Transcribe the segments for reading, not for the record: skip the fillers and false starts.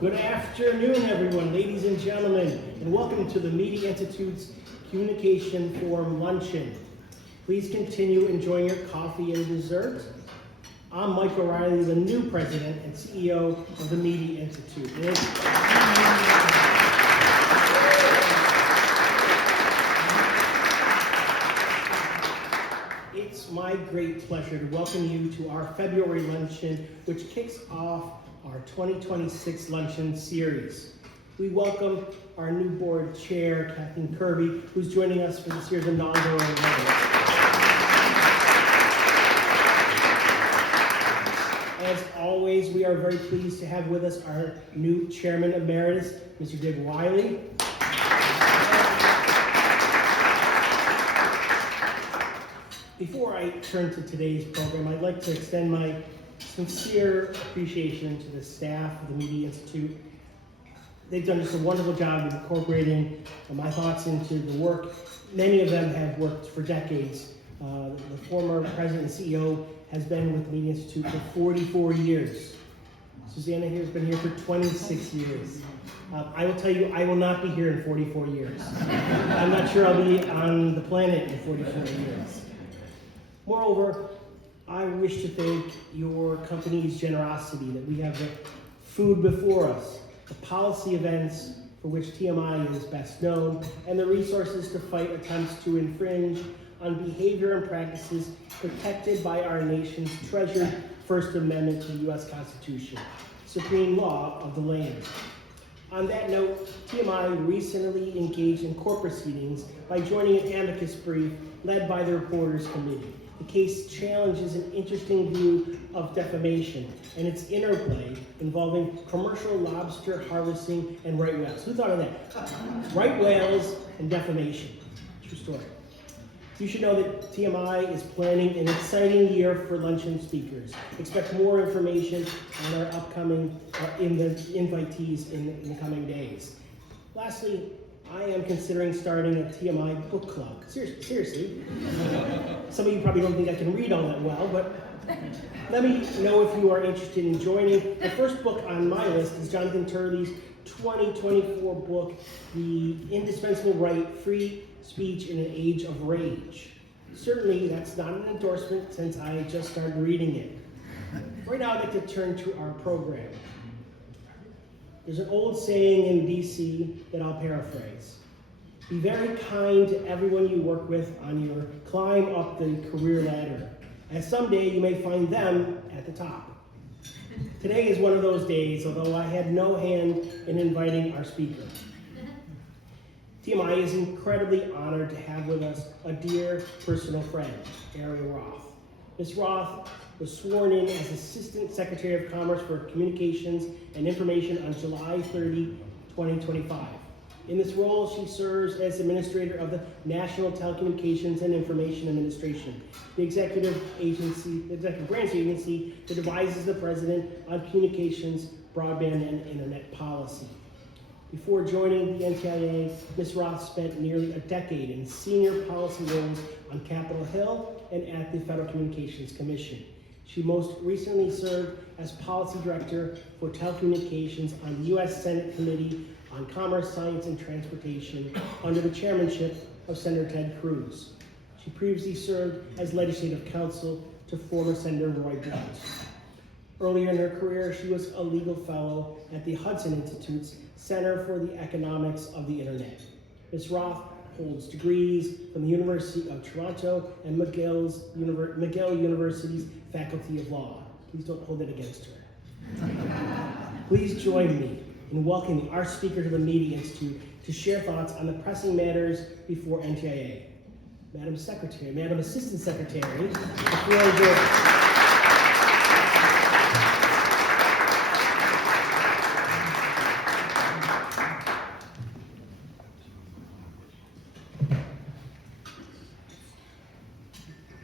Good afternoon, everyone, ladies and gentlemen, and welcome to the Media Institute's Communication Forum Luncheon. Please continue enjoying your coffee and dessert. I'm Mike O'Reilly, the new president and CEO of the Media Institute. It's my great pleasure to welcome you to our February luncheon, which kicks off our 2026 Luncheon series. We welcome our new board chair, Kathleen Kirby, who's joining us for this year's inaugural event. As always, we are very pleased to have with us our new chairman emeritus, Mr. Dick Wiley. Before I turn to today's program, I'd like to extend my sincere appreciation to the staff of the Media Institute. They've done just a wonderful job of incorporating my thoughts into the work. Many of them have worked for decades. The former president and CEO has been with the Media Institute for 44 years. Susanna here has been here for 26 years. I will tell you, I will not be here in 44 years. I'm not sure I'll be on the planet in 44 years. Moreover, I wish to thank your company's generosity that we have the food before us, the policy events for which TMI is best known, and the resources to fight attempts to infringe on behavior and practices protected by our nation's treasured First Amendment to the U.S. Constitution, supreme law of the land. On that note, TMI recently engaged in court proceedings by joining an amicus brief led by the Reporters Committee. The case challenges an interesting view of defamation and its interplay involving commercial lobster harvesting and right whales. Who thought of that? Right whales and defamation. True story. You should know that TMI is planning an exciting year for luncheon speakers. Expect more information on our upcoming invitees in the coming days. Lastly, I am considering starting a TMI book club. Seriously. Some of you probably don't think I can read all that well, but let me know if you are interested in joining. The first book on my list is Jonathan Turley's 2024 book, The Indispensable Right, Free Speech in an Age of Rage. Certainly, that's not an endorsement since I just started reading it. Right now, I'd like to turn to our program. There's an old saying in DC that I'll paraphrase. Be very kind to everyone you work with on your climb up the career ladder, as someday you may find them at the top. Today is one of those days, although I had no hand in inviting our speaker. TMI is incredibly honored to have with us a dear personal friend, Arielle Roth. Ms. Roth was sworn in as Assistant Secretary of Commerce for Communications and Information on July 30, 2025. In this role, she serves as Administrator of the National Telecommunications and Information Administration, the executive branch agency that advises the President on communications, broadband, and internet policy. Before joining the NTIA, Ms. Roth spent nearly a decade in senior policy roles on Capitol Hill and at the Federal Communications Commission. She most recently served as Policy Director for Telecommunications on the U.S. Senate Committee on Commerce, Science, and Transportation under the chairmanship of Senator Ted Cruz. She previously served as Legislative Counsel to former Senator Roy Blunt. Earlier in her career, she was a legal fellow at the Hudson Institute's Center for the Economics of the Internet. Ms. Roth holds degrees from the University of Toronto and McGill University's Faculty of Law. Please don't hold it against her. Please join me in welcoming our speaker to the Media Institute to share thoughts on the pressing matters before NTIA. Madam Assistant Secretary, the floor is yours.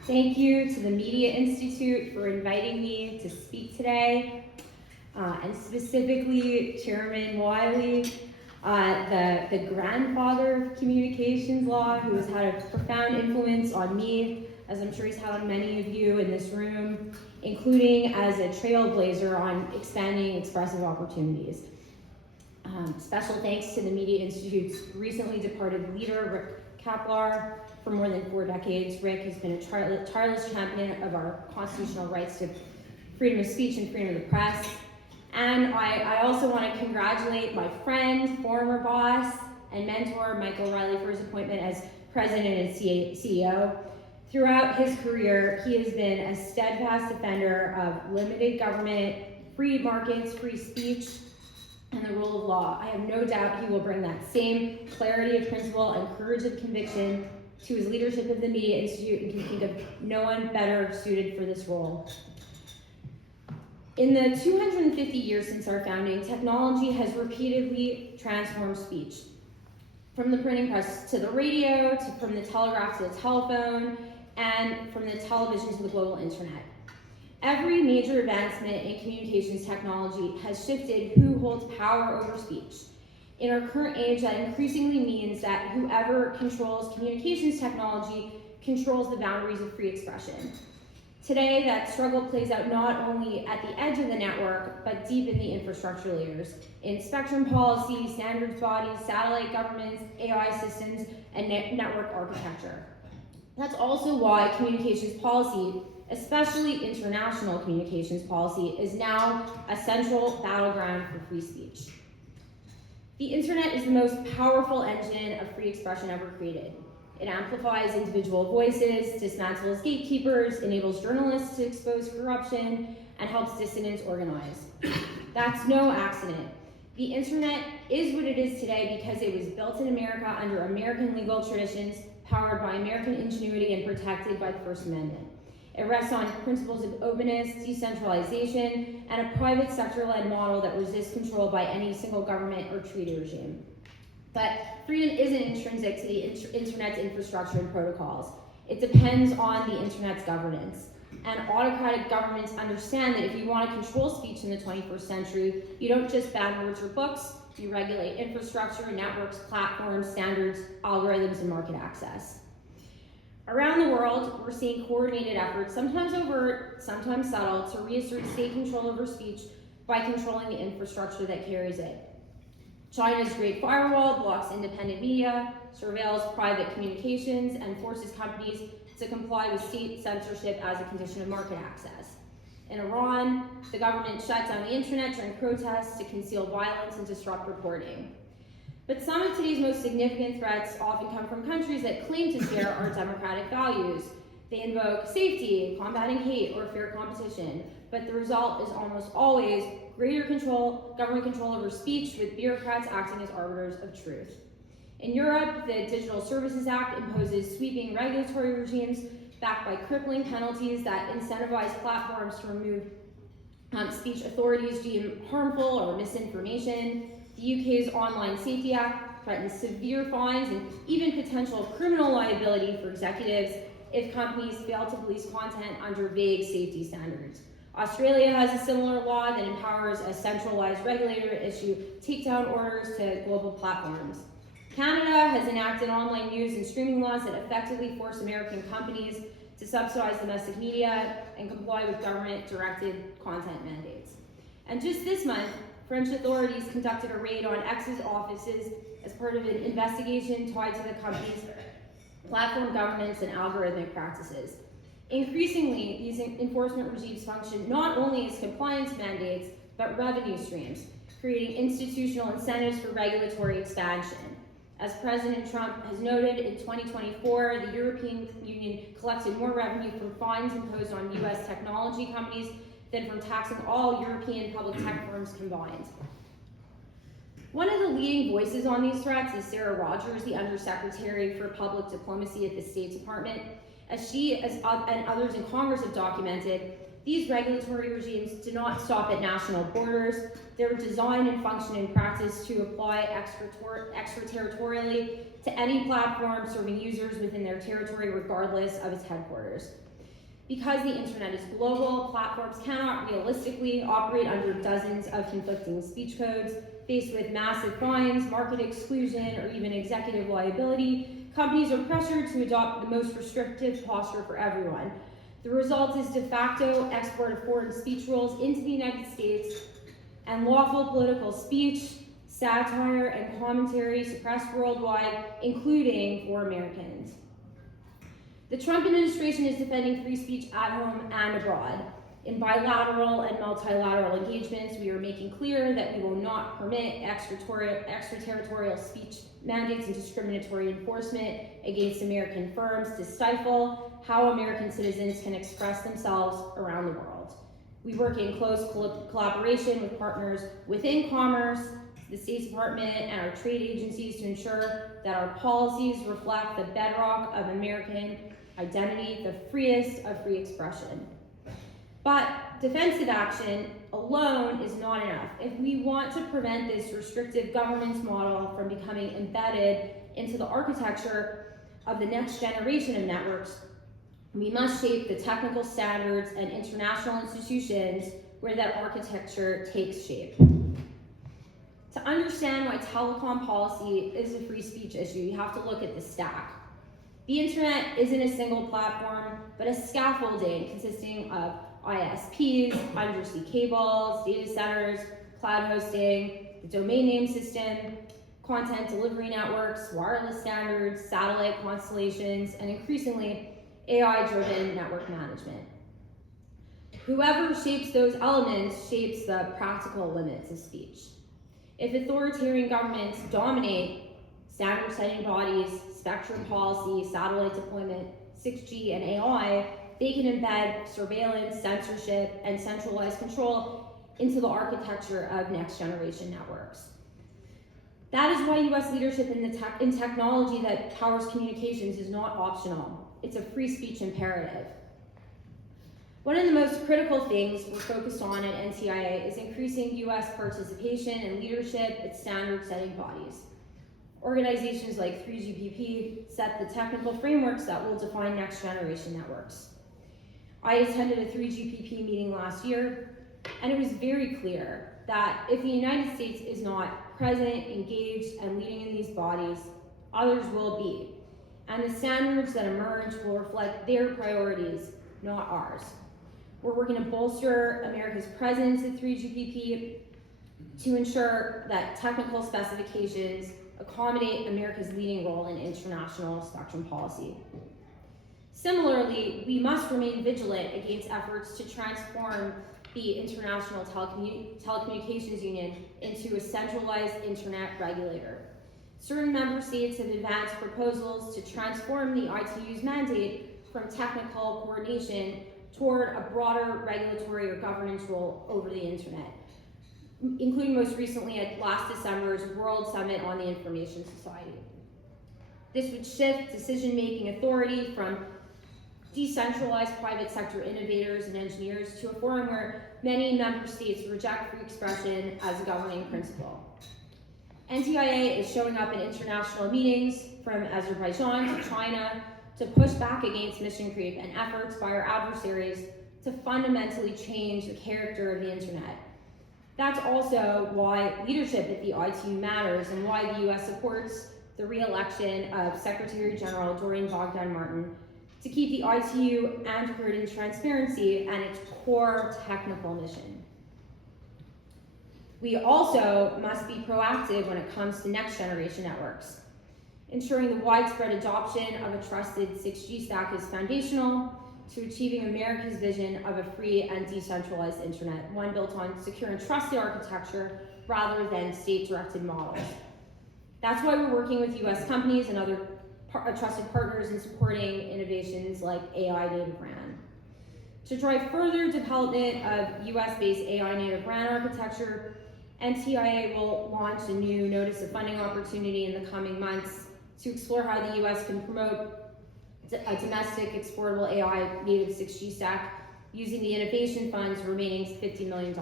Thank you to the Media Institute for inviting me to speak today, and specifically Chairman Wiley, the grandfather of communications law, who has had a profound influence on me, as I'm sure he's had on many of you in this room, including as a trailblazer on expanding expressive opportunities. Special thanks to the Media Institute's recently departed leader, Rick Kaplar. For more than 4 decades, Rick has been a tireless champion of our constitutional rights to freedom of speech and freedom of the press. And I also want to congratulate my friend, former boss, and mentor, Michael Riley, for his appointment as president and CEO. Throughout his career, he has been a steadfast defender of limited government, free markets, free speech, and the rule of law. I have no doubt he will bring that same clarity of principle and courage of conviction to his leadership of the Media Institute, and can think of no one better suited for this role. In the 250 years since our founding, technology has repeatedly transformed speech. From the printing press to the radio, from the telegraph to the telephone, and from the television to the global internet. Every major advancement in communications technology has shifted who holds power over speech. In our current age, that increasingly means that whoever controls communications technology controls the boundaries of free expression. Today, that struggle plays out not only at the edge of the network, but deep in the infrastructure layers, in spectrum policy, standards bodies, satellite governments, AI systems, and network architecture. That's also why communications policy, especially international communications policy, is now a central battleground for free speech. The internet is the most powerful engine of free expression ever created. It amplifies individual voices, dismantles gatekeepers, enables journalists to expose corruption, and helps dissidents organize. That's no accident. The internet is what it is today because it was built in America under American legal traditions, powered by American ingenuity, and protected by the First Amendment. It rests on principles of openness, decentralization, and a private sector-led model that resists control by any single government or treaty regime. But freedom isn't intrinsic to the internet's infrastructure and protocols. It depends on the internet's governance. And autocratic governments understand that if you want to control speech in the 21st century, you don't just ban words or books, you regulate infrastructure, networks, platforms, standards, algorithms, and market access. Around the world, we're seeing coordinated efforts, sometimes overt, sometimes subtle, to reassert state control over speech by controlling the infrastructure that carries it. China's Great Firewall blocks independent media, surveils private communications, and forces companies to comply with state censorship as a condition of market access. In Iran, the government shut down the internet during protests to conceal violence and disrupt reporting. But some of today's most significant threats often come from countries that claim to share our democratic values. They invoke safety, combating hate, or fair competition, but the result is almost always greater government control over speech, with bureaucrats acting as arbiters of truth. In Europe, the Digital Services Act imposes sweeping regulatory regimes backed by crippling penalties that incentivize platforms to remove speech authorities deem harmful or misinformation. The UK's Online Safety Act threatens severe fines and even potential criminal liability for executives if companies fail to police content under vague safety standards. Australia has a similar law that empowers a centralized regulator to issue takedown orders to global platforms. Canada has enacted online news and streaming laws that effectively force American companies to subsidize domestic media and comply with government-directed content mandates. And just this month, French authorities conducted a raid on X's offices as part of an investigation tied to the company's platform governance and algorithmic practices. Increasingly, these enforcement regimes function not only as compliance mandates, but revenue streams, creating institutional incentives for regulatory expansion. As President Trump has noted, in 2024, the European Union collected more revenue from fines imposed on US technology companies than from taxing all European public tech firms combined. One of the leading voices on these threats is Sarah Rogers, the Undersecretary for Public Diplomacy at the State Department. As she and others in Congress have documented, these regulatory regimes do not stop at national borders. They're designed and function in practice to apply extraterritorially to any platform serving users within their territory, regardless of its headquarters. Because the internet is global, platforms cannot realistically operate under dozens of conflicting speech codes. Faced with massive fines, market exclusion, or even executive liability, companies are pressured to adopt the most restrictive posture for everyone. The result is de facto export of foreign speech rules into the United States, and lawful political speech, satire, and commentary suppressed worldwide, including for Americans. The Trump administration is defending free speech at home and abroad. In bilateral and multilateral engagements, we are making clear that we will not permit extraterritorial speech mandates and discriminatory enforcement against American firms to stifle how American citizens can express themselves around the world. We work in close collaboration with partners within commerce, the State Department, and our trade agencies to ensure that our policies reflect the bedrock of American identity, the freest of free expression. But defensive action alone is not enough. If we want to prevent this restrictive governance model from becoming embedded into the architecture of the next generation of networks, we must shape the technical standards and international institutions where that architecture takes shape. To understand why telecom policy is a free speech issue, you have to look at the stack. The internet isn't a single platform, but a scaffolding consisting of ISPs, undersea cables, data centers, cloud hosting, the domain name system, content delivery networks, wireless standards, satellite constellations, and increasingly AI-driven network management. Whoever shapes those elements shapes the practical limits of speech. If authoritarian governments dominate standard-setting bodies, spectrum policy, satellite deployment, 6G, and AI, they can embed surveillance, censorship, and centralized control into the architecture of next-generation networks. That is why U.S. leadership in technology that powers communications is not optional. It's a free speech imperative. One of the most critical things we're focused on at NTIA is increasing U.S. participation and leadership at standard-setting bodies. Organizations like 3GPP set the technical frameworks that will define next-generation networks. I attended a 3GPP meeting last year, and it was very clear that if the United States is not present, engaged, and leading in these bodies, others will be. And the standards that emerge will reflect their priorities, not ours. We're working to bolster America's presence at 3GPP to ensure that technical specifications accommodate America's leading role in international spectrum policy. Similarly, we must remain vigilant against efforts to transform the International Telecommunications Union into a centralized internet regulator. Certain member states have advanced proposals to transform the ITU's mandate from technical coordination toward a broader regulatory or governance role over the internet, including most recently at last December's World Summit on the Information Society. This would shift decision-making authority from decentralized private sector innovators and engineers to a forum where many member states reject free expression as a governing principle. NTIA is showing up in international meetings from Azerbaijan to China to push back against mission creep and efforts by our adversaries to fundamentally change the character of the internet. That's also why leadership at the ITU matters and why the US supports the re-election of Secretary General Dorian Bogdan-Martin to keep the ITU anchored in transparency and its core technical mission. We also must be proactive when it comes to next generation networks. Ensuring the widespread adoption of a trusted 6G stack is foundational to achieving America's vision of a free and decentralized internet, one built on secure and trusted architecture rather than state-directed models. That's why we're working with US companies and other trusted partners in supporting innovations like AI native RAN. To drive further development of US-based AI native RAN architecture, NTIA will launch a new notice of funding opportunity in the coming months to explore how the US can promote a domestic exportable AI native 6G stack using the innovation fund's remaining $50 million.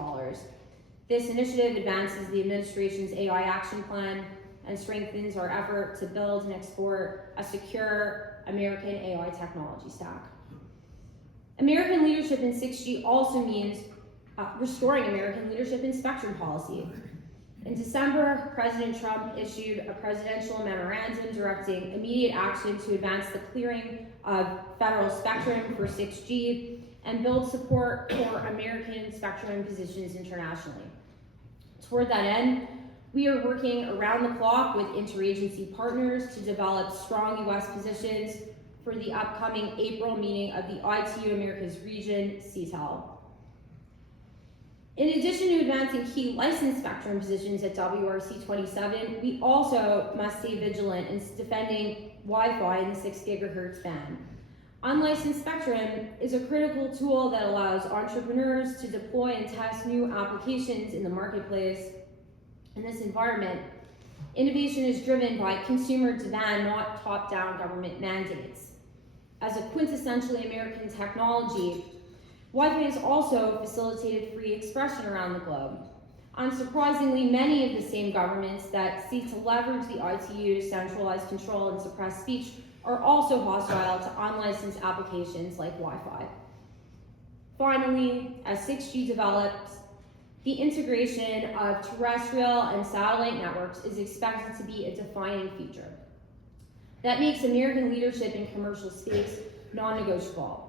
This initiative advances the administration's AI action plan and strengthens our effort to build and export a secure American AI technology stack. American leadership in 6G also means restoring American leadership in spectrum policy. In December, President Trump issued a presidential memorandum directing immediate action to advance the clearing of federal spectrum for 6G and build support for American spectrum positions internationally. Toward that end, We are working around the clock with interagency partners to develop strong US positions for the upcoming April meeting of the ITU Americas region, CTEL. In addition to advancing key licensed spectrum positions at WRC 27, we also must stay vigilant in defending Wi-Fi in the 6 gigahertz band. Unlicensed spectrum is a critical tool that allows entrepreneurs to deploy and test new applications in the marketplace. In this environment, innovation is driven by consumer demand, not top-down government mandates. As a quintessentially American technology, Wi-Fi has also facilitated free expression around the globe. Unsurprisingly, many of the same governments that seek to leverage the ITU to centralize control and suppress speech are also hostile to unlicensed applications like Wi-Fi. Finally, as 6G develops, the integration of terrestrial and satellite networks is expected to be a defining feature that makes American leadership in commercial space non-negotiable.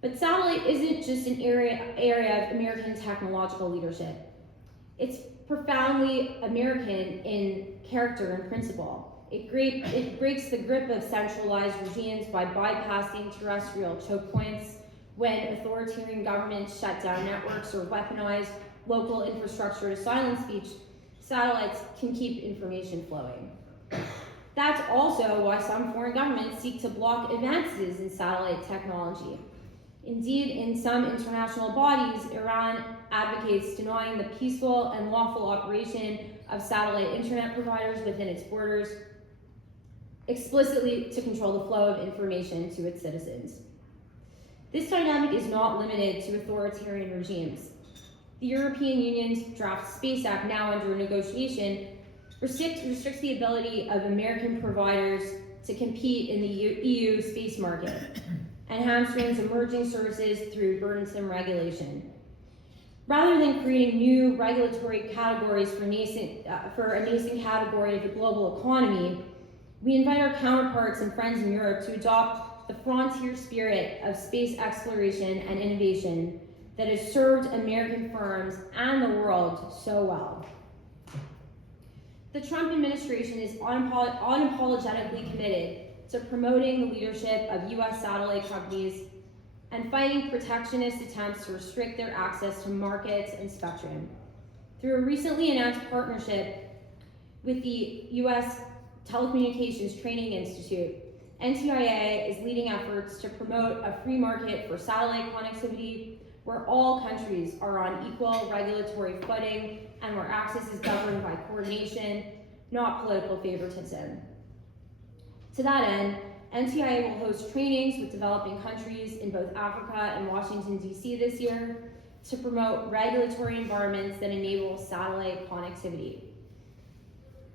But satellite isn't just an area of American technological leadership. It's profoundly American in character and principle. It breaks the grip of centralized regimes by bypassing terrestrial choke points. When authoritarian governments shut down networks or weaponize local infrastructure to silence speech, satellites can keep information flowing. That's also why some foreign governments seek to block advances in satellite technology. Indeed, in some international bodies, Iran advocates denying the peaceful and lawful operation of satellite internet providers within its borders, explicitly to control the flow of information to its citizens. This dynamic is not limited to authoritarian regimes. The European Union's Draft Space Act, now under negotiation, restricts the ability of American providers to compete in the EU space market and hamstrings emerging services through burdensome regulation. Rather than creating new regulatory categories for a nascent category of the global economy, we invite our counterparts and friends in Europe to adopt the frontier spirit of space exploration and innovation that has served American firms and the world so well. The Trump administration is unapologetically committed to promoting the leadership of US satellite companies and fighting protectionist attempts to restrict their access to markets and spectrum. Through a recently announced partnership with the US Telecommunications Training Institute, NTIA is leading efforts to promote a free market for satellite connectivity where all countries are on equal regulatory footing and where access is governed by coordination, not political favoritism. To that end, NTIA will host trainings with developing countries in both Africa and Washington, D.C. this year to promote regulatory environments that enable satellite connectivity.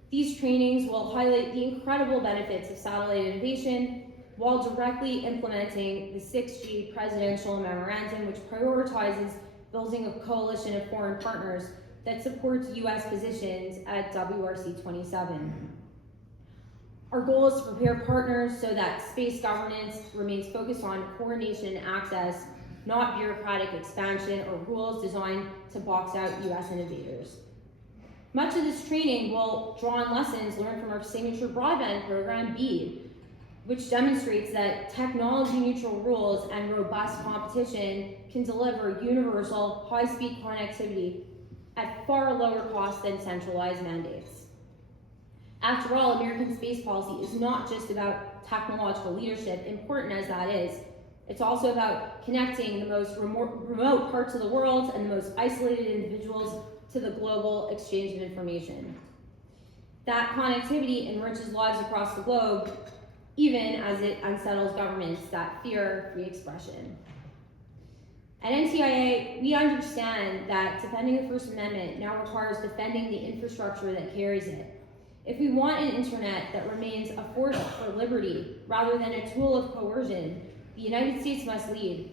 These trainings will highlight the incredible benefits of satellite innovation while directly implementing the 6G presidential memorandum, which prioritizes building a coalition of foreign partners that supports US positions at WRC 27. Our goal is to prepare partners so that space governance remains focused on coordination and access, not bureaucratic expansion or rules designed to box out US innovators. Much of this training will draw on lessons learned from our signature broadband program, BEAD, which demonstrates that technology-neutral rules and robust competition can deliver universal, high-speed connectivity at far lower cost than centralized mandates. After all, American space policy is not just about technological leadership, important as that is. It's also about connecting the most remote parts of the world and the most isolated individuals to the global exchange of information. That connectivity enriches lives across the globe, even as it unsettles governments that fear free expression. At NTIA, we understand that defending the First Amendment now requires defending the infrastructure that carries it. If we want an internet that remains a force for liberty rather than a tool of coercion, the United States must lead,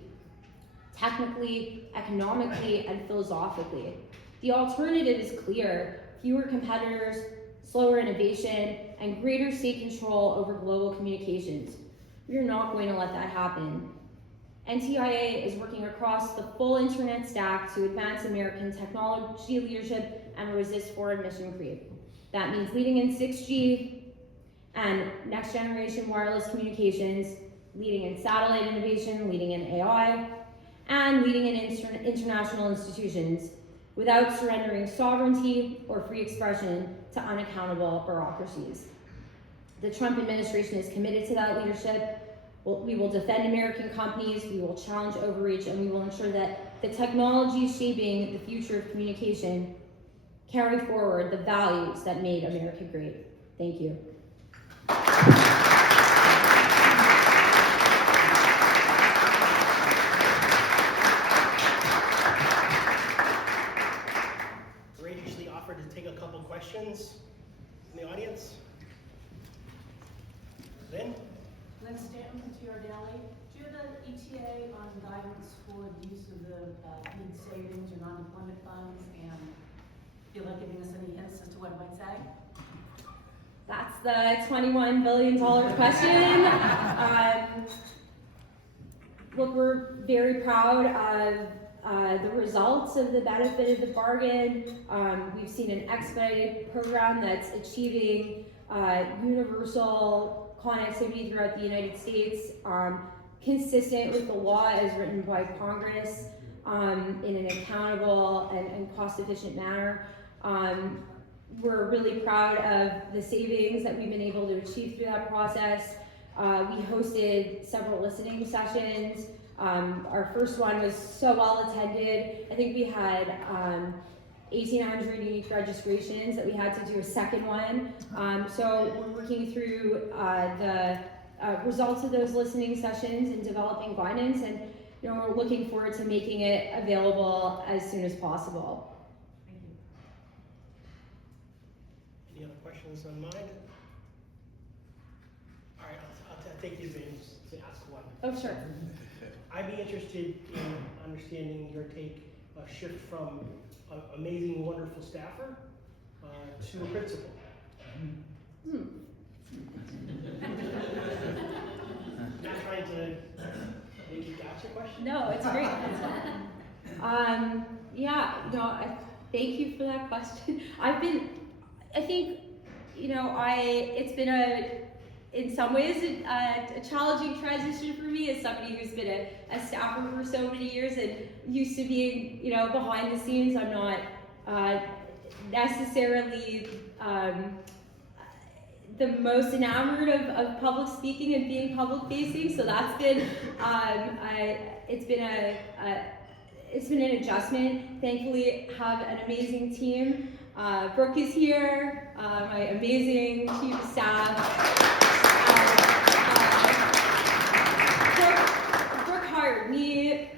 technically, economically, and philosophically. The alternative is clear: fewer competitors, slower innovation, and greater state control over global communications. We are not going to let that happen. NTIA is working across the full internet stack to advance American technology leadership and resist foreign mission creep. That means leading in 6G and next generation wireless communications, leading in satellite innovation, leading in AI, and leading in international institutions without surrendering sovereignty or free expression to unaccountable bureaucracies. The Trump administration is committed to that leadership. We will defend American companies, we will challenge overreach, and we will ensure that the technologies shaping the future of communication carry forward the values that made America great. Thank you. Courageously offered to take a couple questions from the audience. Lynn? Lynn Stanton from TR Daily. Do you have the ETA on guidance for the use of the paid savings or non-deployment funds, and feel like giving us any hints as to what it might say? That's the $21 billion question. Look, we're very proud of the results of the benefit of the bargain. We've seen an expedited program that's achieving universal connectivity throughout the United States, consistent with the law as written by Congress, in an accountable and cost-efficient manner. We're really proud of the savings that we've been able to achieve through that process. We hosted several listening sessions. Our first one was so well attended. I think we had 1,800 unique registrations that we had to do a second one. So we're working through the results of those listening sessions and developing guidance, and we're looking forward to making it available as soon as possible. Thank you. Any other questions on mind? All right, I'll take the advantage to ask one. Oh, sure. I'd be interested in understanding your take, a shift from an amazing, wonderful staffer to a principal. Not trying to make you gotcha question? No, it's great. Thank you for that question. It's been in some ways, a challenging transition for me as somebody who's been a staffer for so many years and used to being, behind the scenes. I'm not necessarily the most enamored of public speaking and being public facing, so that's been it's been an adjustment. Thankfully, have an amazing team. Brooke is here, my amazing chief of staff. Brooke hired me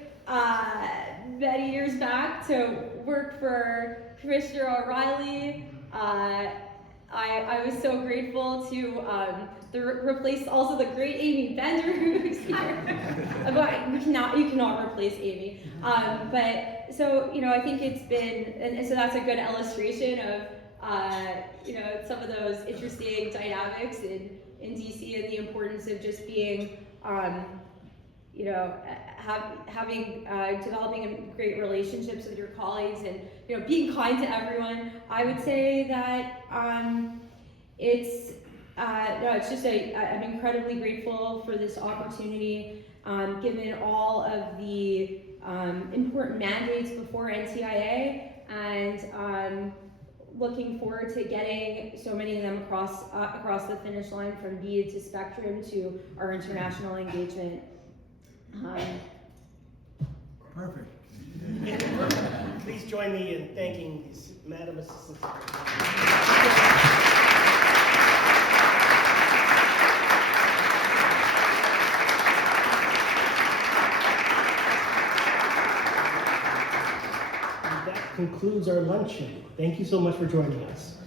many years back to work for Commissioner O'Reilly. I was so grateful to replace also the great Amy Bender, who's here. But you cannot replace Amy. But so I think it's been, and so that's a good illustration of some of those interesting dynamics in DC and the importance of just being developing great relationships with your colleagues and being kind to everyone. I would say that I'm incredibly grateful for this opportunity, given all of the important mandates before NTIA, and looking forward to getting so many of them across the finish line, from BEAD to Spectrum to our international engagement. Perfect. Please join me in thanking these Madam Assistant Secretary. That concludes our luncheon. Thank you so much for joining us.